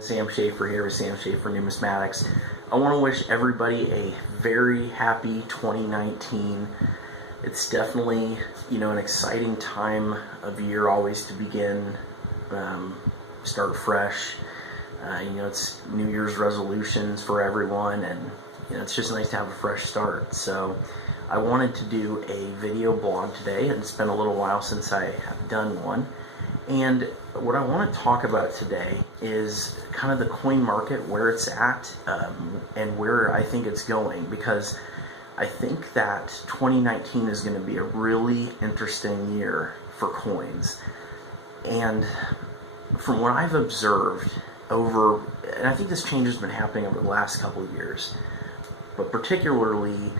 Sam Schaefer here with Sam Schaefer Numismatics. I want to wish everybody a very happy 2019. It's definitely, an exciting time of year always to begin, start fresh. It's New Year's resolutions for everyone, and it's just nice to have a fresh start. So I wanted to do a video blog today. It's been a little while since I have done one. And what I want to talk about today is kind of the coin market, where it's at, and where I think it's going, because I think that 2019 is going to be a really interesting year for coins. And from what I've observed and I think this change has been happening over the last couple of years, but particularly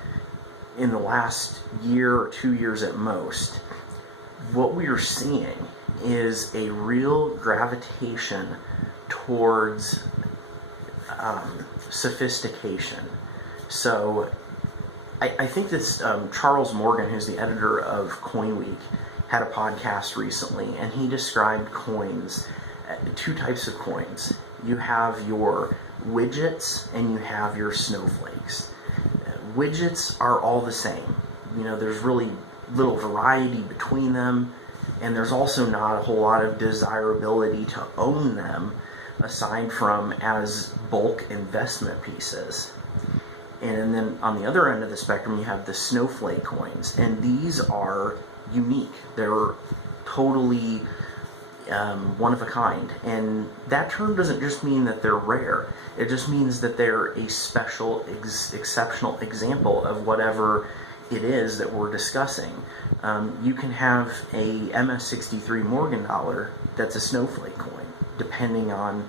in the last year or 2 years at most, what we are seeing is a real gravitation towards sophistication. So I think this Charles Morgan, who's the editor of Coin Week, had a podcast recently, and he described coins, two types of coins. You have your widgets and you have your snowflakes. Widgets are all the same. There's really little variety between them, and there's also not a whole lot of desirability to own them aside from as bulk investment pieces. And then on the other end of the spectrum, you have the snowflake coins, and these are unique. They're totally one of a kind, and that term doesn't just mean that they're rare. It just means that they're a special, exceptional example of whatever it is that we're discussing. You can have a MS-63 Morgan dollar that's a snowflake coin, depending on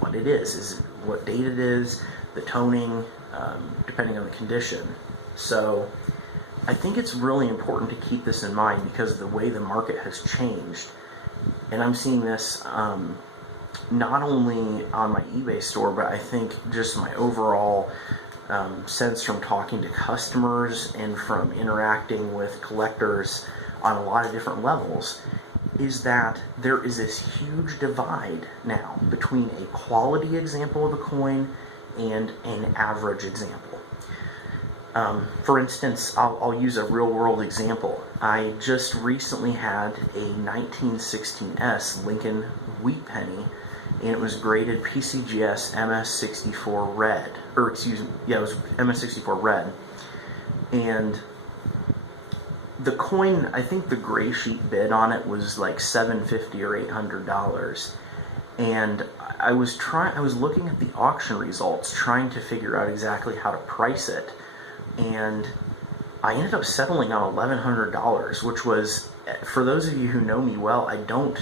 what it is what date it is, the toning, depending on the condition. So I think it's really important to keep this in mind, because of the way the market has changed. And I'm seeing this not only on my eBay store, but I think just my overall sense from talking to customers and from interacting with collectors on a lot of different levels, is that there is this huge divide now between a quality example of a coin and an average example. For instance, I'll use a real-world example. I just recently had a 1916S Lincoln Wheat Penny, and it was graded PCGS MS-64 red, it was MS-64 red. And the coin, I think the gray sheet bid on it was like $750 or $800. And I was looking at the auction results, trying to figure out exactly how to price it. And I ended up settling on $1,100, which was, for those of you who know me well, I don't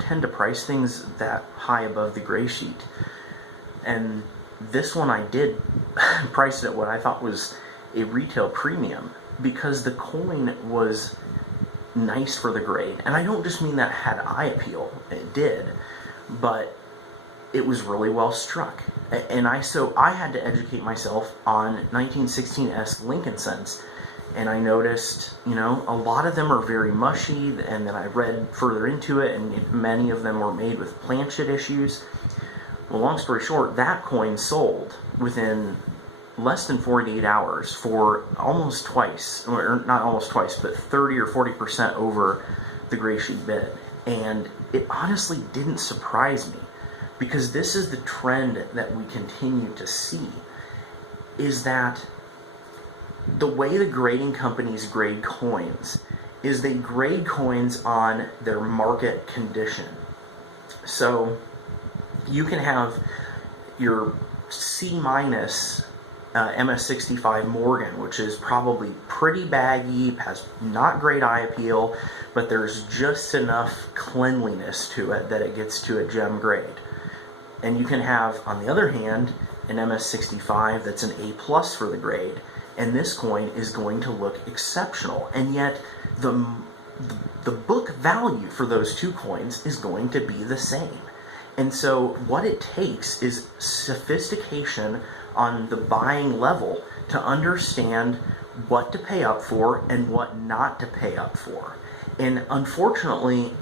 tend to price things that high above the gray sheet. And this one I did price it at what I thought was a retail premium, because the coin was nice for the grade. And I don't just mean that had eye appeal, it did, but it was really well struck. And so I had to educate myself on 1916S Lincoln cents. And I noticed, a lot of them are very mushy, and then I read further into it, and many of them were made with planchet issues. Well, long story short, that coin sold within less than 48 hours for almost twice, or not almost twice, but 30 or 40% over the gray sheet bid. And it honestly didn't surprise me, because this is the trend that we continue to see, is that the way the grading companies grade coins is they grade coins on their market condition. So you can have your C- MS-65 Morgan, which is probably pretty baggy, has not great eye appeal, but there's just enough cleanliness to it that it gets to a gem grade. And you can have, on the other hand, an MS-65 that's an A+ for the grade, and this coin is going to look exceptional. And yet, the book value for those two coins is going to be the same. And so what it takes is sophistication on the buying level to understand what to pay up for and what not to pay up for. And unfortunately,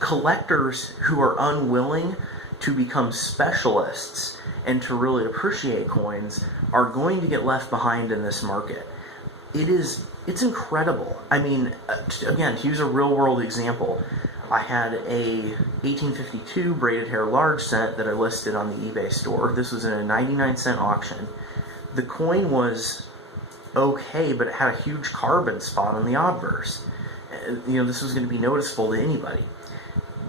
collectors who are unwilling to become specialists and to really appreciate coins are going to get left behind in this market. It's incredible. I mean, again, to use a real world example, I had a 1852 braided hair large cent that I listed on the eBay store. This was in a 99-cent auction. The coin was okay, but it had a huge carbon spot on the obverse. This was going to be noticeable to anybody.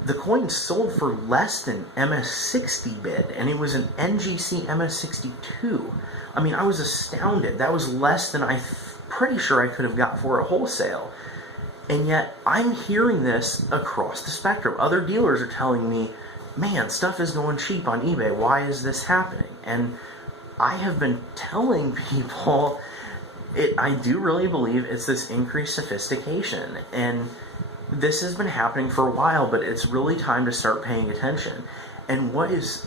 The coin sold for less than MS60 bid, and it was an NGC MS62. I mean, I was astounded. That was less than pretty sure I could have got for it wholesale. And yet, I'm hearing this across the spectrum. Other dealers are telling me, man, stuff is going cheap on eBay. Why is this happening? And I have been telling people, I do really believe it's this increased sophistication. And this has been happening for a while, but it's really time to start paying attention. And what is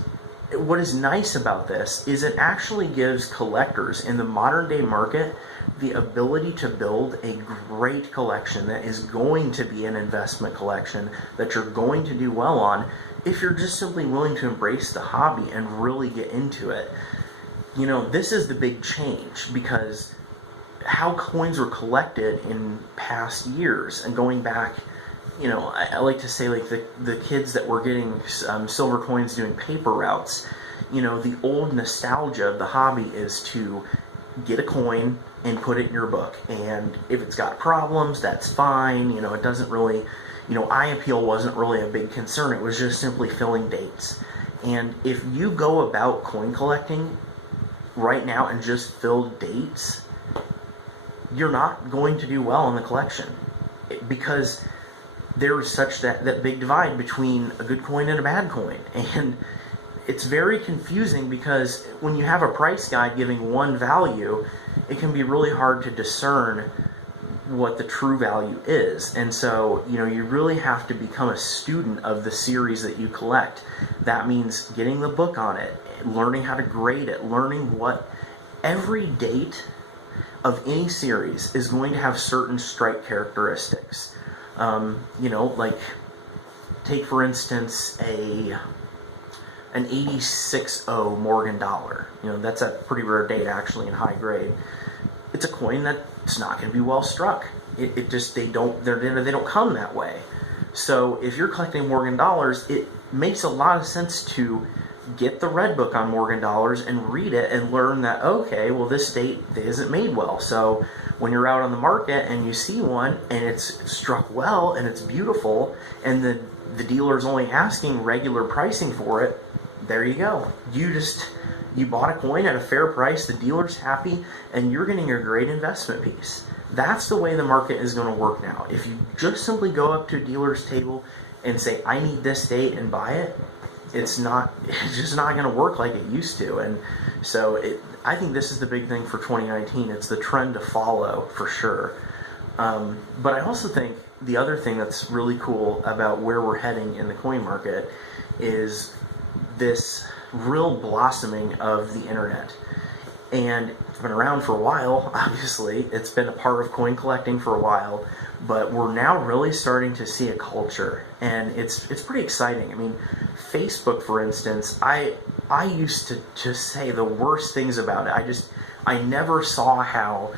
nice about this is it actually gives collectors in the modern day market the ability to build a great collection that is going to be an investment collection that you're going to do well on if you're just simply willing to embrace the hobby and really get into it. This is the big change, because how coins were collected in past years and going back, I like to say, like the kids that were getting silver coins doing paper routes, the old nostalgia of the hobby is to get a coin and put it in your book, and if it's got problems, that's fine. It doesn't really, eye appeal wasn't really a big concern. It was just simply filling dates. And if you go about coin collecting right now and just fill dates, you're not going to do well in the collection, because there's such that big divide between a good coin and a bad coin. And it's very confusing, because when you have a price guide giving one value, it can be really hard to discern what the true value is. And so, you really have to become a student of the series that you collect. That means getting the book on it, learning how to grade it, learning what every date of any series is going to have certain strike characteristics. Like, take for instance an 86.0 Morgan dollar. That's a pretty rare date actually in high grade. It's a coin that's not going to be well struck. They don't come that way. So if you're collecting Morgan dollars, it makes a lot of sense to get the red book on Morgan dollars and read it and learn that, okay, well, this date isn't made well. So when you're out on the market and you see one and it's struck well and it's beautiful and the dealer's only asking regular pricing for it, there you go. You bought a coin at a fair price, the dealer's happy, and you're getting a great investment piece. That's the way the market is going to work now. If you just simply go up to a dealer's table and say, I need this date, and buy it, it's just not going to work like it used to. And so I think this is the big thing for 2019. It's the trend to follow for sure. But I also think the other thing that's really cool about where we're heading in the coin market is this real blossoming of the internet. And it's been around for a while, obviously. It's been a part of coin collecting for a while, but we're now really starting to see a culture, and it's pretty exciting. I mean, Facebook, for instance, I used to just say the worst things about it. I never saw how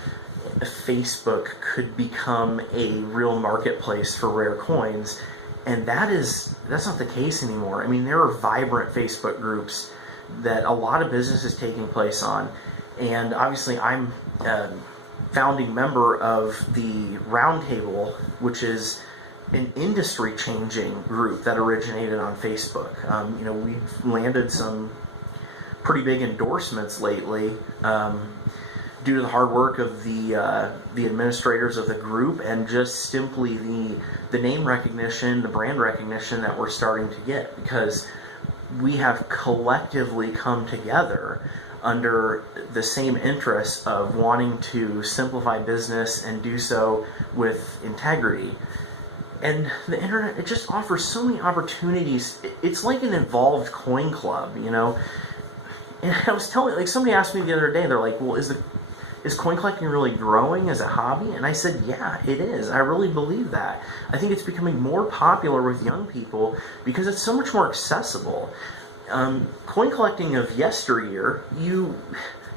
Facebook could become a real marketplace for rare coins, and that's not the case anymore. I mean, there are vibrant Facebook groups that a lot of business is taking place on, and obviously I'm a founding member of the Roundtable, which is an industry-changing group that originated on Facebook. We've landed some pretty big endorsements lately due to the hard work of the administrators of the group, and just simply the name recognition, the brand recognition that we're starting to get, because we have collectively come together under the same interests of wanting to simplify business and do so with integrity. And the internet, it just offers so many opportunities. It's like an involved coin club, And I was telling, somebody asked me the other day, they're like, well, is coin collecting really growing as a hobby? And I said, yeah, it is. I really believe that. I think it's becoming more popular with young people because it's so much more accessible. coin collecting of yesteryear, you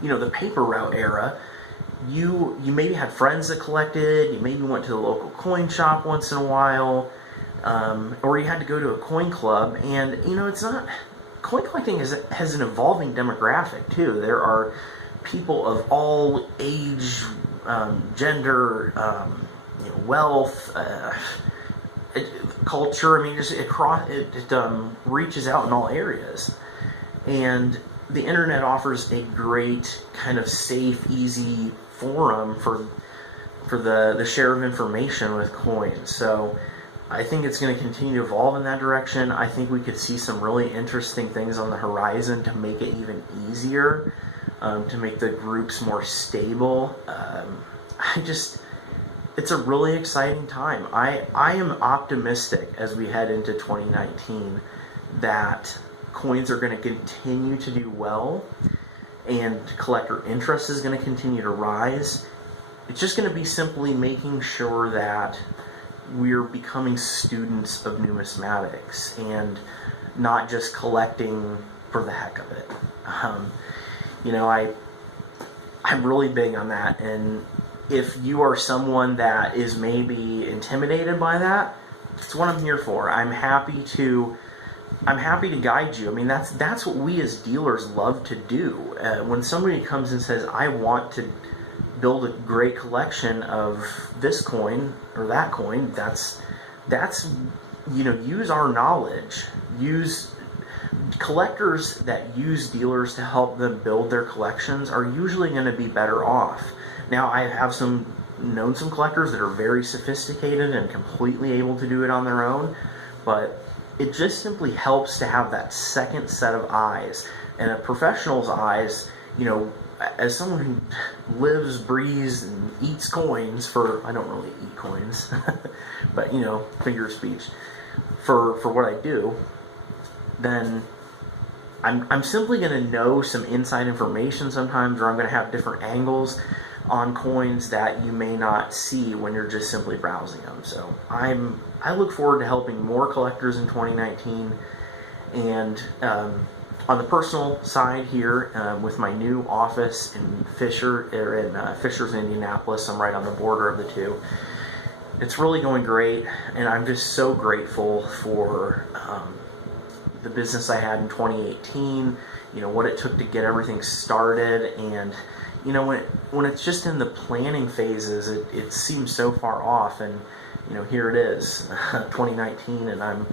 know, the paper route era, you maybe had friends that collected, you maybe went to the local coin shop once in a while, or you had to go to a coin club, and, you know, coin collecting has an evolving demographic, too. There are people of all age, gender, you know, wealth, culture. I mean, it reaches out in all areas, and the internet offers a great kind of safe, easy forum for the share of information with coins. So I think it's going to continue to evolve in that direction. I think we could see some really interesting things on the horizon to make it even easier, to make the groups more stable. It's a really exciting time. I am optimistic as we head into 2019 that coins are going to continue to do well and collector interest is going to continue to rise. It's just going to be simply making sure that we're becoming students of numismatics and not just collecting for the heck of it. You know, I'm really big on that, and if you are someone that is maybe intimidated by that, that's what I'm here for. I'm happy to guide you. I mean, that's what we as dealers love to do. When somebody comes and says, I want to build a great collection of this coin or that coin, that's you know, use our knowledge. Collectors that use dealers to help them build their collections are usually going to be better off. Now, I have known some collectors that are very sophisticated and completely able to do it on their own, but it just simply helps to have that second set of eyes. And a professional's eyes, you know, as someone who lives, breathes, and eats coins I don't really eat coins, but, you know, figure of speech, for what I do, then I'm simply going to know some inside information sometimes, or I'm going to have different angles on coins that you may not see when you're just simply browsing them. So I look forward to helping more collectors in 2019, and on the personal side here, with my new office in Fishers, Indianapolis, I'm right on the border of the two. It's really going great, and I'm just so grateful for the business I had in 2018, you know, what it took to get everything started, and you know, when it's just in the planning phases, it seems so far off, and you know, here it is, 2019, and I'm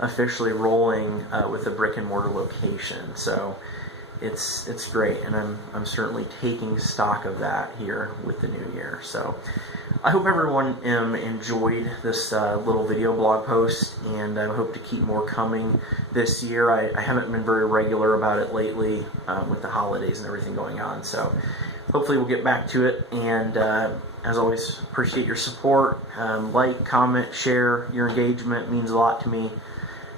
officially rolling with a brick and mortar location. So it's great, and I'm certainly taking stock of that here with the new year. So I hope everyone enjoyed this little video blog post, and I hope to keep more coming this year. I haven't been very regular about it lately with the holidays and everything going on, so hopefully we'll get back to it. And as always, appreciate your support. Like, comment, share. Your engagement means a lot to me.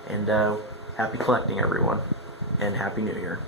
And happy collecting, everyone, and Happy New Year.